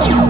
Wow.